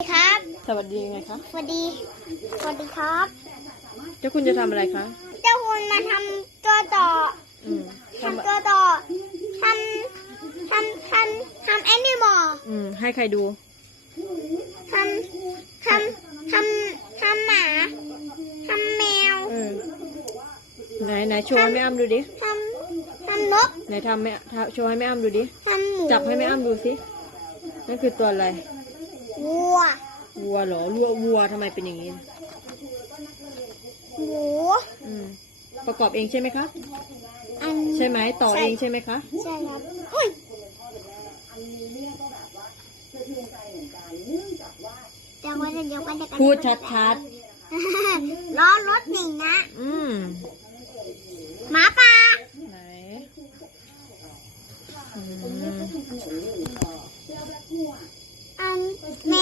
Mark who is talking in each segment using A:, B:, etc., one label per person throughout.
A: ครับ
B: สวัสดียังไงคะ
A: สวัสดี สวัสดีครับ
B: เจ้าคุณจะทำอะไรคะ
A: เจ้าคุณมาทำตัวต่อ
B: อืมทำ
A: ทำตัวต่อทำทำทำทำแอนิมอล
B: อืม ให้ใครดู
A: ทำทำทำทำหมาทำแมว
B: เออ ไหนไหนโชว์ให้แม่อ้ำดูดิ
A: ทำทำนก
B: ไหนทำแม่ทำโชว์ให้แม่อ้ำดูดิ
A: ทำหมู
B: จับให้แม่อ้ำดูสินั่นคือตัวอะไร
A: วัว
B: วัวเหรอวัววัวทำไมเป็นอย่างนี้
A: หมู
B: อืม ประกอบเองใช่ไหมคะ
A: อัน
B: ใช่ไหมต่อเองใช่ไหมคะ
A: ใช่ครับอุ้ยแต่ว่าจะเดี๋ยวกันจะกัน
B: พูดชัด
A: ล้อรถหนึ่งนะ
B: ๆ อืม
A: หมาป่า
B: ไหนอืม
A: อันแมวแมว
B: อืมแม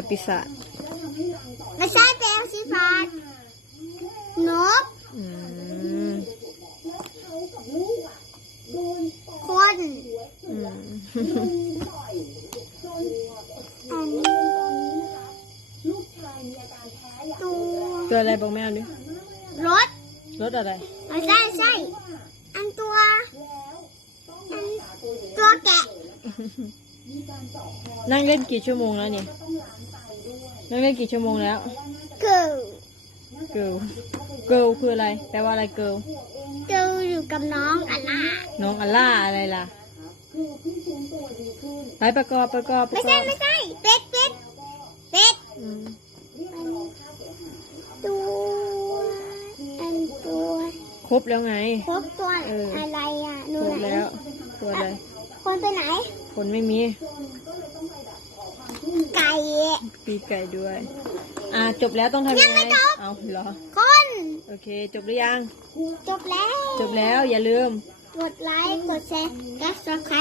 B: วปีศาจ
A: ไม่ใช่แมวสีฟ้านก
B: อืม
A: คน
B: อืม
A: อันตัว
B: ตัวอะไรบอกแม่อ้ำดิ
A: รถ
B: รถอะไร
A: ไม่ใช่ใช่อันตัวอันตัวแกะ
B: นั่งเล่นกี่ชั่วโมงแล้วเนี่ยนั่งเล่นกี่ชั่วโมงแล้ว
A: เกิด
B: เกิลเกิลคืออะไร แปลว่าอะไรเกิล
A: เกิดอยู่กับน้องอันน่ะ
B: น้องอัลล่าอะไรล่ะไปประกอบประกอบป
A: ไม่
B: ระก
A: ใช่
B: อบ
A: ไม่ใช่เป็ดเป็ดเป็ด
B: อืม
A: อันตัวอันตัว
B: ครบแล้วไง
A: ครบตัว
B: เอออ
A: อะไรอะหนู
B: ครบ
A: ไหน
B: แล้ว ตัวอะไร
A: คนไปไหน
B: คนไม่มี
A: ไก่
B: ปีไก่ด้วย อ่าจบแล้วต้องทำยังไง
A: ยังไม่จบ
B: เอาเหรอ
A: คน
B: โอเค จบหรือยัง
A: จบแล้ว
B: จบแล้วอย่าลืม
A: กดไลค์ กดแชร์กดซับสไคร